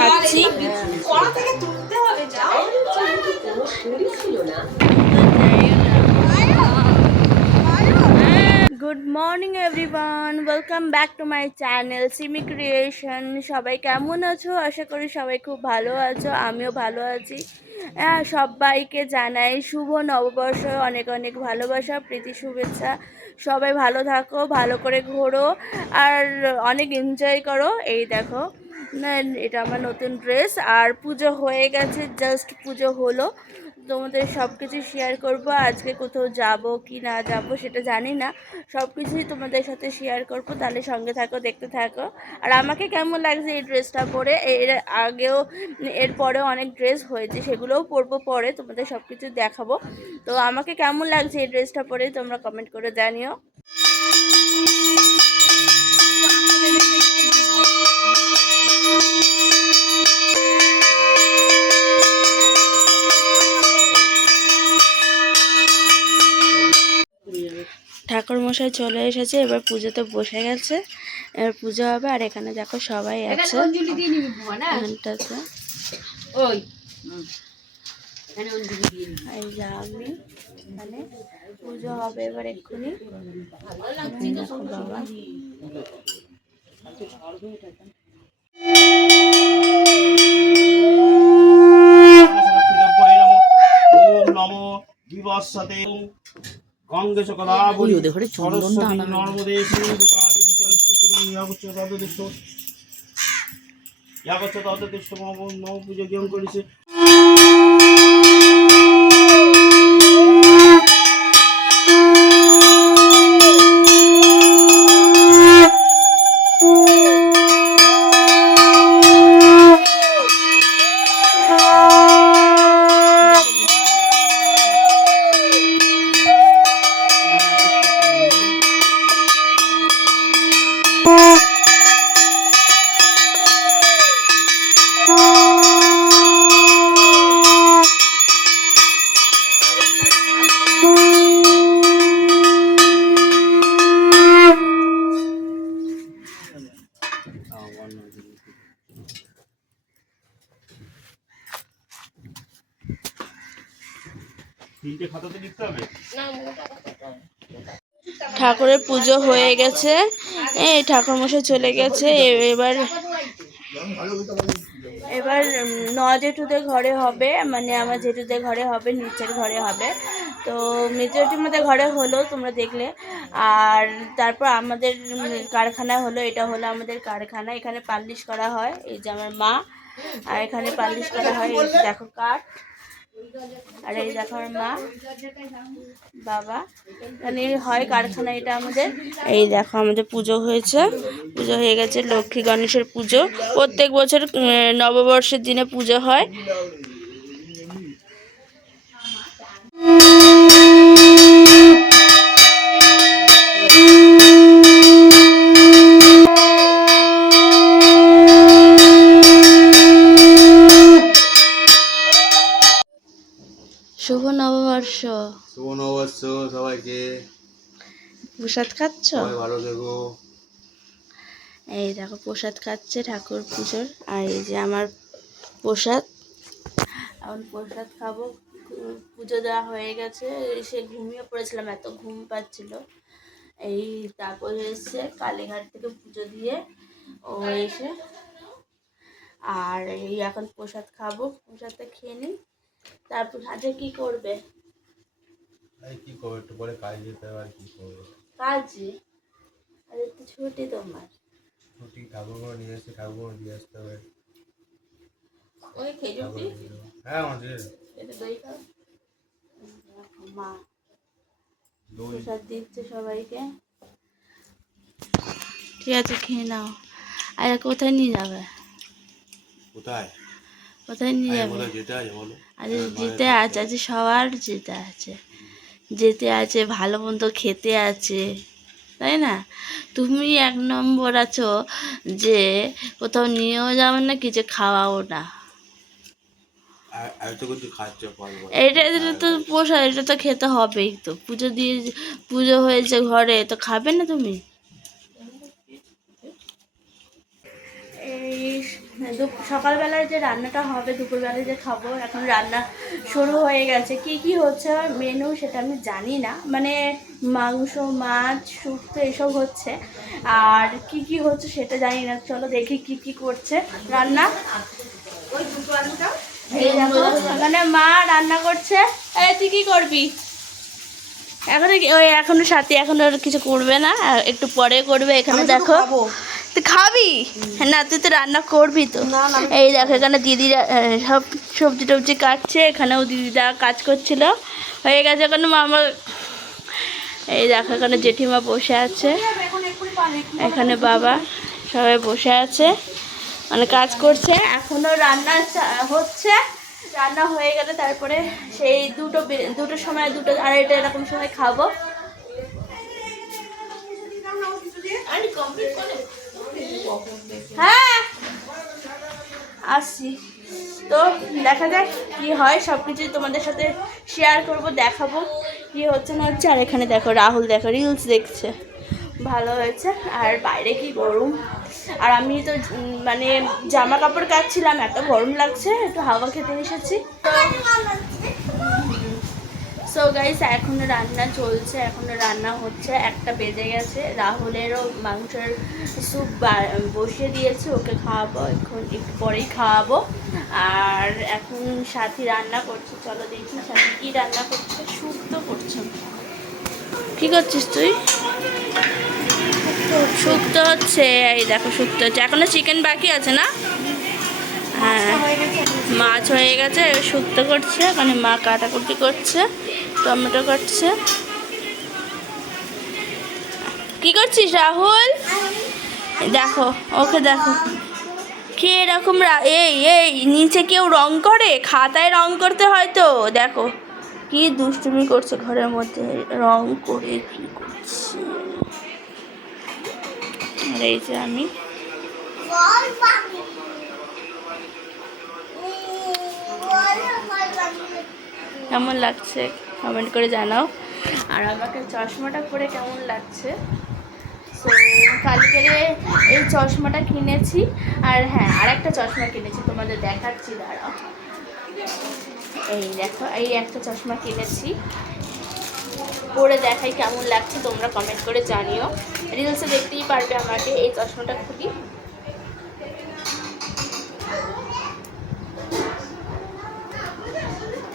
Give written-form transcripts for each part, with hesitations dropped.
খাচ্ছি। Good morning everyone, welcome back to my channel Simi creation. সবাই কেমন আছো? আশা করি সবাই খুব ভালো আছো, আমিও ভালো আছি। সবাইকে জানাই শুভ নববর্ষ, অনেক অনেক ভালোবাসা, প্রীতি, শুভেচ্ছা। সবাই ভালো থাকো, ভালো করে ঘোরো আর অনেক এনজয় করো। এই দেখো না, এটা আমার নতুন ড্রেস। আর পুজো হয়ে গেছে, জাস্ট পুজো হলো। তোমাদের সব কিছু শেয়ার করবো। আজকে কোথাও যাব কি না যাব সেটা জানি না, সব কিছুই তোমাদের সাথে শেয়ার করবো। তাহলে সঙ্গে থাকো, দেখতে থাকো। আর আমাকে কেমন লাগছে এই ড্রেসটা পরে, এর আগেও এর পরেও অনেক ড্রেস হয়েছে, সেগুলোও পরবো পরে, তোমাদের সব কিছু দেখাবো। তো আমাকে কেমন লাগছে এই ড্রেসটা পরে তোমরা কমেন্ট করে জানিও। ঠাকুর মশাই চলে এসেছে, এবার পুজোতে বসে গেছে, এবার পুজো হবে। আর এখানে দেখো সবাই আছে এখানটাতে। এই যে আমি, মানে পুজো হবে এবার এক্ষুনি। দেখো বাবা, কংগ্রেস কলাবলী সরস্বতী নর্মদে সিন্ধুকাদি জলসি কুরুমি ইয়াগচ্ছ তদদিষ্ট মম পুজো জ্ঞান করেছে। ঠাকুরের পুজো হয়ে গেছে, এই ঠাকুর মশাই চলে গেছে। এবার এবার জেঠুদের ঘরে হবে, মানে আমার জেঠুদের ঘরে হবে, নিচের ঘরে হবে। তো মেজরিটির মধ্যে ঘরে হলো, তোমরা দেখলে। আর তারপর আমাদের কারখানা হলো, এটা হলো আমাদের কারখানা। এখানে পালিশ করা হয়, এই যে আমার মা, আর এখানে পালিশ করা হয়। এই যে দেখো কাঠ, আর এই দেখো আমার মা, বাবা, এখানে হয় কারখানা এটা আমাদের। এই দেখো আমাদের পুজো হয়েছে, পুজো হয়ে গেছে। লক্ষ্মী গণেশের পুজো প্রত্যেক বছর নববর্ষের দিনে পুজো হয়। শুভ নববর্ষ। শুভ নববর্ষ সবাইকে। প্রসাদ খাচ্ছ? ভালো থেকো। এই দেখো প্রসাদ খাচ্ছে ঠাকুর পুজোর। আর এই যে আমার প্রসাদ, এখন প্রসাদ খাবো। পুজো দেওয়া হয়ে গেছে, এসে ঘুমিয়ে পড়েছিলাম, এত ঘুম পাচ্ছিল। এই তারপর এসে কালীঘাট থেকে পুজো দিয়ে ও এসে, আর এই এখন প্রসাদ খাবো, প্রসাদটা খেয়ে নিই। তারপর আজকে কি করবে? কি করবে, একটু পরে কাজে যেতে হবে। আর কি করবে কাজে? আজ তো ছুটি তোমার। ছুটি, ঠাকুরগুলো নিয়ে এসে ঠাকুরগুলো দিয়ে আসতে হবে। ওই খেজুরটি, হ্যাঁ আমাদের এটা দই খাও। মা প্রসাদ দিচ্ছে সবাইকে, ঠিক আছে খেয়ে নাও। আর কোথায় নিয়ে যাবে? কোথায় কোথায় নিয়ে যাবে? যেতে আছে বলো। আজ যেতে আছে, আজ সবার যেতে আছে, যেতে আছে, ভালো মন্দ খেতে আছে, তাই না? তুমি এক নম্বর আছো যে কোথাও নিয়েও যাবে না, কিছু খাওয়াও না। এটা তো পোষা, এটা তো খেতে হবেই। তো পুজো দিয়ে, পুজো হয়েছে ঘরে, তো খাবে না তুমি? এই সকালবেলায় যে রান্নাটা হবে, দুপুরবেলায় যে খাবো, এখন রান্না শুরু হয়ে গেছে। কি কি হচ্ছে মেনু সেটা আমি জানি না, মানে মাংস, মাছ, শুক্তো এসব হচ্ছে, আর কি কি হচ্ছে সেটা জানি না। চলো দেখি কি কি করছে রান্না। এই দেখো এখানে মা রান্না করছে। এই তুই কি করবি এখনো সাথে? এখনো কিছু করবে না, একটু পরে করবে। এখানে দেখো তুই খাবি না, তুই তো রান্না করবি তো। এই দেখো এখানে দিদিরা সব সবজি টবজি কাটছে, এখানেও দিদিরা কাজ করছিল, হয়ে গেছে এখানে মামা। এই দেখো এখানে জেঠিমা বসে আছে, এখানে বাবা, সবাই বসে আছে, মানে কাজ করছে। এখনো রান্না হচ্ছে, রান্না হয়ে গেলে তারপরে সেই দুটোর সময়, 2টা 2:30 এরকম সময় খাবো। হ্যাঁ আসছি তো, দেখা যাক কি হয়, সব কিছুই তোমাদের সাথে শেয়ার করব, দেখাবো কি হচ্ছে না হচ্ছে। আর এখানে দেখো রাহুল, দেখো রিলস দেখছে, ভালো হয়েছে। আর বাইরে কি গরম, আর আমি তো মানে জামা কাপড় কাচ্ছিলাম, এত গরম লাগছে, একটু হাওয়া খেতে এসেছি। সো গাইস এখনো রান্না চলছে, এখনো রান্না হচ্ছে, 1টা বেজে গেছে। রাহুলেরও মাংসের স্যুপ বসিয়ে দিয়েছে, ওকে খাওয়াবো, এখন একটু পরেই খাওয়াবো। আর এখন সাথী রান্না করছে, চলো দেখি সাথী কী রান্না করছে। শুক্তো করছে। কী করছিস তুই? শুক্তো হচ্ছে, এই দেখো শুক্তো হচ্ছে। এখনো চিকেন বাকি আছে না? হ্যাঁ মাছ হয়ে গেছে, শুক্তো করছে, মানে মা কাটাকুটি করছে, টমেটো কাটছে। কি করছিস রাহুল? দেখো ওকে দেখো কি এরকম, এই এই নিচে কেউ রং করে, খাতায় রং করতে হয় তো। দেখো কি দুষ্টুমি করছে, ঘরের মধ্যে রং করে কি করছে। আর এই যে আমি কেমন লাগছে কমেন্ট করে জানাও, আর আমাকে চশমাটা পরে কেমন লাগছে। সো কালকে এই চশমাটা কিনেছি, আর হ্যাঁ আরেকটা চশমা কিনেছি, তোমাদের দেখাচ্ছি, দাঁড়াও। এই দেখো এই একটা চশমা কিনেছি, পরে দেখাই কেমন লাগছে, তোমরা কমেন্ট করে জানিও। রিলসে দেখতেই পারবে আমাকে। এই চশমাটা খুবই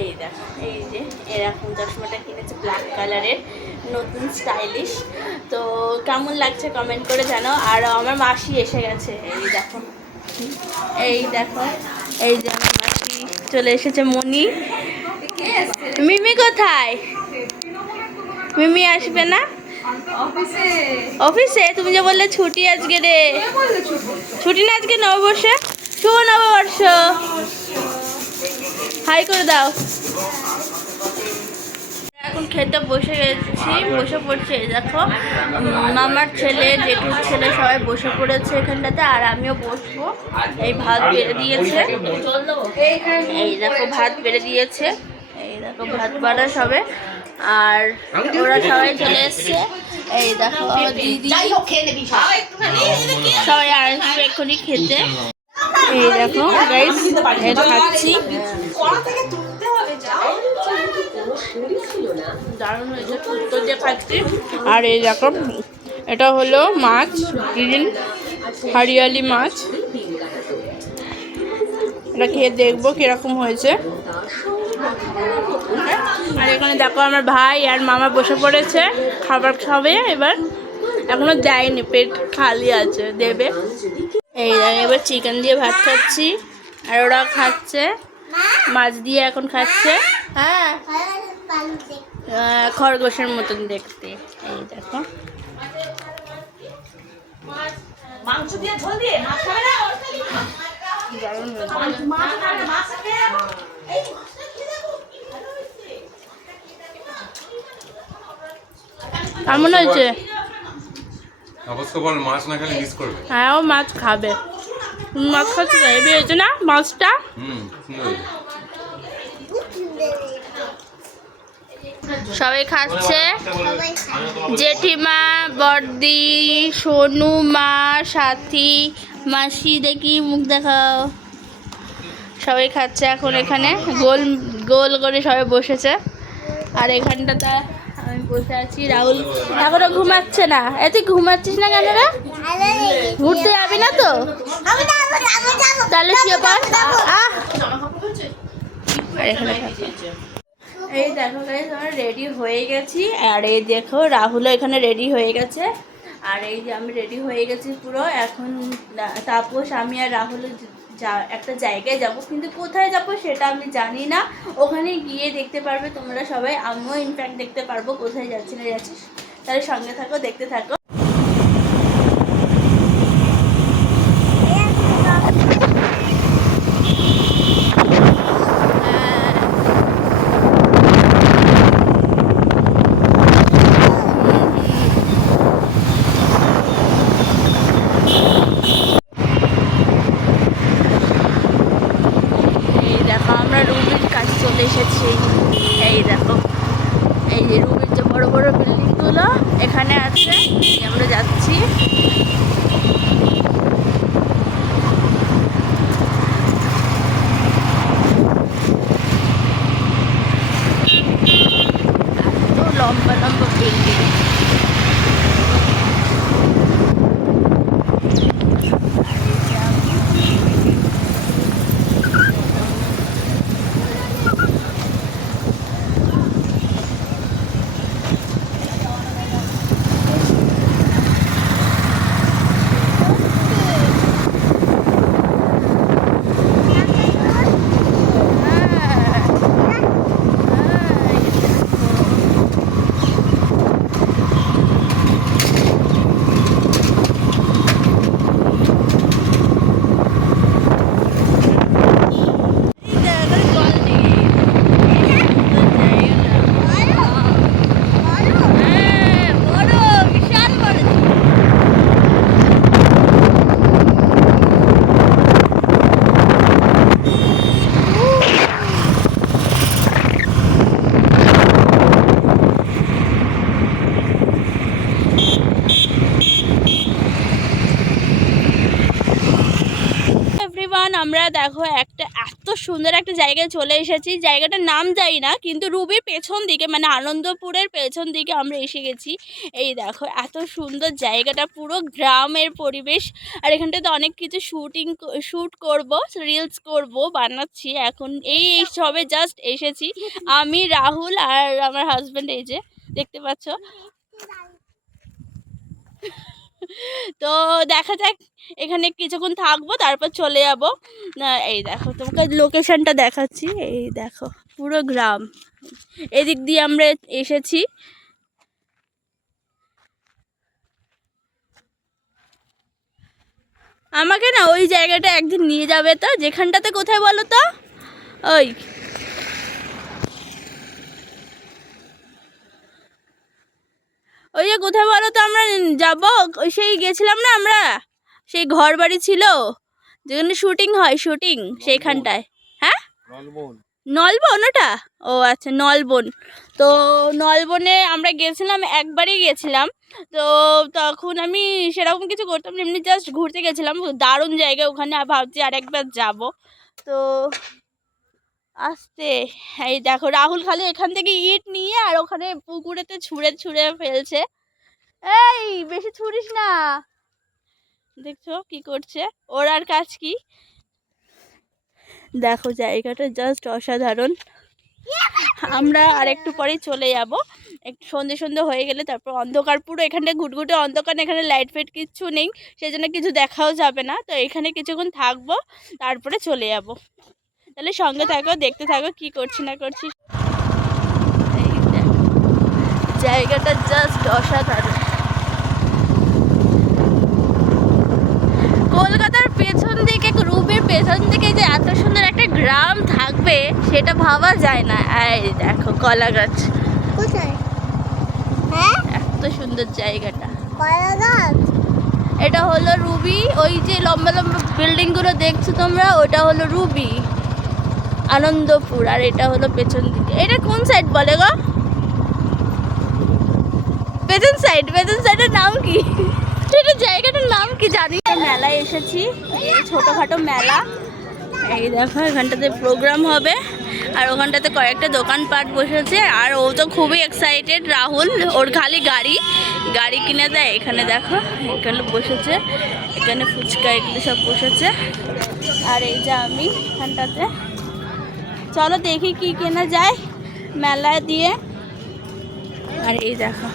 এই দেখো, এই যে এরকম চশমাটা কিনেছে, ব্ল্যাক কালারের, নতুন স্টাইলিশ। তো কেমন লাগছে কমেন্ট করে জানাও। আর আমার মাসি এসে গেছে, এই দেখো, এই দেখো, এই যে আমার মাসি চলে এসেছে। মনি, মিমি কোথায়? মিমি আসবে না অফিসে? তুমি যে বললে ছুটি আজকে রে, ছুটি না আজকে নববর্ষে, শুভ নববর্ষ, হাই করে দাও। এখন খেতে বসে গেছি, বসে পড়ছে, দেখো মামার ছেলে, জেঠুর ছেলে সবাই বসে পড়েছে এখানটাতে, আর আমিও বসবো। এই ভাত বেড়ে দিয়েছে, এই দেখো ভাত বেড়ে দিয়েছে, এই দেখো ভাত বাড়া সবে, আর ওরা সবাই চলে এসছে। এই দেখো দিদি সবাই আসবে এক্ষুনি খেতে। এই দেখো গাইস খাচ্ছি, দারুণ হয়েছে শুক্তো দিয়ে খাচ্ছি। আর এই দেখো এটা হলো মাছ, গ্রিন হরিয়ালি মাছ, এটা খেয়ে দেখবো কিরকম হয়েছে। আর এখানে দেখো আমার ভাই আর মামা বসে পড়েছে, খাবার খাবে এবার, এখনো যায়নি, পেট খালি আছে, দেবে। এই এবার চিকেন দিয়ে ভাত খাচ্ছি, আর ওরা খাচ্ছে মাছ দিয়ে, এখন খাচ্ছে। হ্যাঁ খরগোশের মতন দেখতে। এই দেখো মাংস দিয়ে ঝোল দিয়ে মাছ খাবে না, কেমন হয়েছে? অবশ্য বল, মাছ না খেলে মিস করবে। হ্যাঁ ও মাছ খাবে, মাছ খাচ্ছে, হেভি হয়েছে না মাছটা? সবাই খাচ্ছে, জেঠিমা, বড়দি, সোনু, মা, সাথী, মাসি দেখি মুখ দেখাও। সবাই খাচ্ছে এখন, এখানে গোল গোল করে সবাই বসেছে। আর এখানটাতে আমি বসে আছি, রাহুল এখনো ঘুমাচ্ছে না। তুই ঘুমাচ্ছিস না কেন রে? ঘুরতে যাবি না তো? তাহলে শুয়ে পড়। আর এখানে এই দেখো গাইস, আমরা রেডি হয়ে গেছি। আর এই দেখো রাহুলও এখানে রেডি হয়ে গেছে। আর এই যে আমি রেডি হয়ে গেছি পুরো। এখন তাপস, আমি আর রাহুল একটা জায়গায় যাব, কিন্তু কোথায় যাব সেটা আমি জানি না। ওখানে গিয়ে দেখতে পারবে তোমরা সবাই, আমিও ইনফ্যাক্ট দেখতে পারবো কোথায় যাচ্ছি না যাচ্ছিস। তাহলে সঙ্গে থাকো, দেখতে থাকো। এসেছি, এই দেখো এই যে রুবির যে বড় বড় বিল্ডিংগুলো এখানে আছে, আমরা যাচ্ছি। এত লম্বা লম্বা বিল্ডিং। আমরা দেখো একটা এত সুন্দর একটা জায়গায় চলে এসেছি। জায়গাটার নাম জানি না, কিন্তু রুবির পেছন দিকে মানে আনন্দপুরের পেছন দিকে আমরা এসে গেছি। এই দেখো এত সুন্দর জায়গাটা, পুরো গ্রামের পরিবেশ। আর এখানটাতে অনেক কিছু শ্যুট করব, রিলস করব, বানাচ্ছি এখন। এই সবে জাস্ট এসেছি আমি, রাহুল আর আমার হাজব্যান্ড, এই যে দেখতে পাচ্ছ। তো দেখা যাক, এখানে কিছুক্ষণ থাকবো, তারপর চলে যাব। এই দেখো তোমাকে লোকেশনটা দেখাচ্ছি, এই দেখো পুরো গ্রাম। এদিক দিয়ে আমরা এসেছি। আমাকে না ওই জায়গাটা একদিন নিয়ে যাবে তো, যেখানটাতে কোথায় বলো তো, ওই যে কোথায় বলো তো আমরা যাবো। সেই গেছিলাম না আমরা, সেই ঘর বাড়ি ছিল যেখানে শুটিং হয়, শুটিং সেইখানটায়। হ্যাঁ, নলবন ওটা। ও আচ্ছা, নলবন। তো নলবনে আমরা গেছিলাম, একবারই গেছিলাম। তো তখন আমি সেরকম কিছু করতাম না, এমনি জাস্ট ঘুরতে গেছিলাম। দারুণ জায়গা ওখানে, ভাবছি আরেকবার যাব। তো আসতে এই দেখো রাহুল খালি এখান থেকে ইট নিয়ে আর ওখানে পুকুরেতে ছুঁড়ে ছুঁড়ে ফেলছে। এই বেশি ছুড়িস না, দেখছো কি করছে, ওর আর কাজ কি। দেখো জায়গাটা জাস্ট অসাধারণ। আমরা আর একটু পরেই চলে যাব, একটু সন্ধে সন্ধে হয়ে গেলে। তারপর অন্ধকার পুরো, এখানটা ঘুটঘুটে অন্ধকার, এখানে লাইট ফাইট কিচ্ছু নেই, সেই জন্য কিছু দেখাও যাবে না। তো এখানে কিছুক্ষণ থাকবো, তারপরে চলে যাব। তাহলে সঙ্গে থাকো, দেখতে থাকো কি করছি না করছি। জায়গাটা জাস্ট অসাধারণ। কলকাতার পেছন দিকে, রুবির পেছন দিকে যে এত সুন্দর একটা গ্রাম থাকবে সেটা ভাবা যায় না। এই দেখো কলা গাছ, এত সুন্দর জায়গাটা। এটা হলো রুবি, ওই যে লম্বা লম্বা বিল্ডিং গুলো দেখছো তোমরা, ওটা হলো রুবি আনন্দপুর। আর এটা হলো পেছন দিকে, এটা কোন সাইড বলে গো? পেছন সাইড, পেছন সাইডের নাম কি? এটা জায়গাটার নাম কি জানি না। মেলায় এসেছি, এই ছোটোখাটো মেলা। এই দেখো এখানটাতে প্রোগ্রাম হবে আর ওখানটাতে কয়েকটা দোকানপাট বসেছে। আর ও তো খুবই এক্সাইটেড, রাহুল। ওর খালি গাড়ি কিনে দেয়। এখানে দেখো এখানে বসেছে, এখানে ফুচকা এগুলো সব বসেছে। আর এই যে আমি এখানটাতে, চলো দেখি কি কেনা যায় মেলায় দিয়ে। আর এই দেখো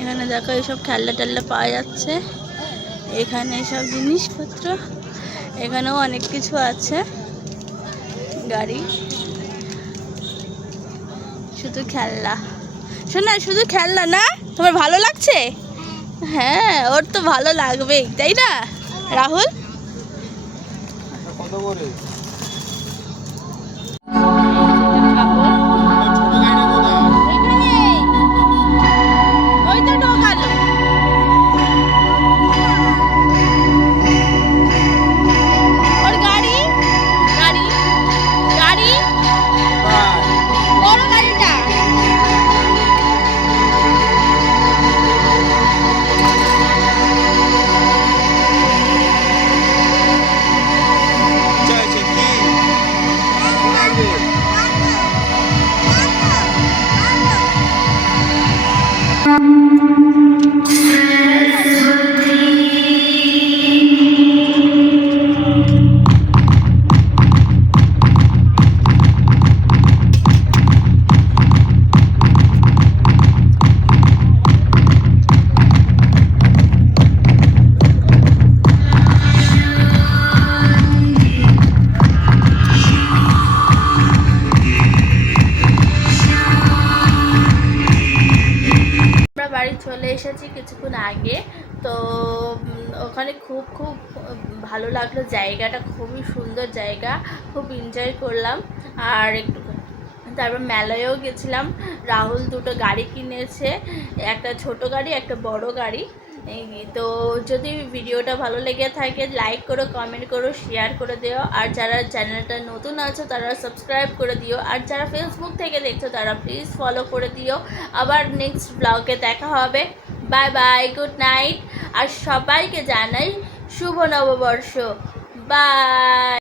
এখানে দেখো এইসব খেলনা টেলনা পাওয়া যাচ্ছে। এখানে সব জিনিসপত্র, এখানেও অনেক কিছু আছে। গাড়ি, শুধু খেলনা। শোনা, শুধু খেলনা না, তোমার ভালো লাগছে? হ্যাঁ, ওর তো ভালো লাগবেই, তাই না রাহুল? কত করে? বাড়ি চলে এসেছি কিছুক্ষণ আগে। তো ওখানে খুব ভালো লাগলো, জায়গাটা খুবই সুন্দর জায়গা, খুব এনজয় করলাম। আর একটু তারপর মেলায়ও গেছিলাম। রাহুল দুটো গাড়ি কিনেছে, একটা ছোট গাড়ি একটা বড় গাড়ি। তো যদি ভিডিওটা ভালো লেগে থাকে লাইক করো, কমেন্ট করো, শেয়ার করে দিও। আর যারা চ্যানেলটা নতুন আছো তারা সাবস্ক্রাইব করে দিও। আর যারা ফেসবুক থেকে দেখছো তারা প্লিজ ফলো করে দিও। আবার নেক্সট ব্লগে দেখা হবে। Bye bye, good night. আর সবাইকে জানাই শুভ নববর্ষ। বাই।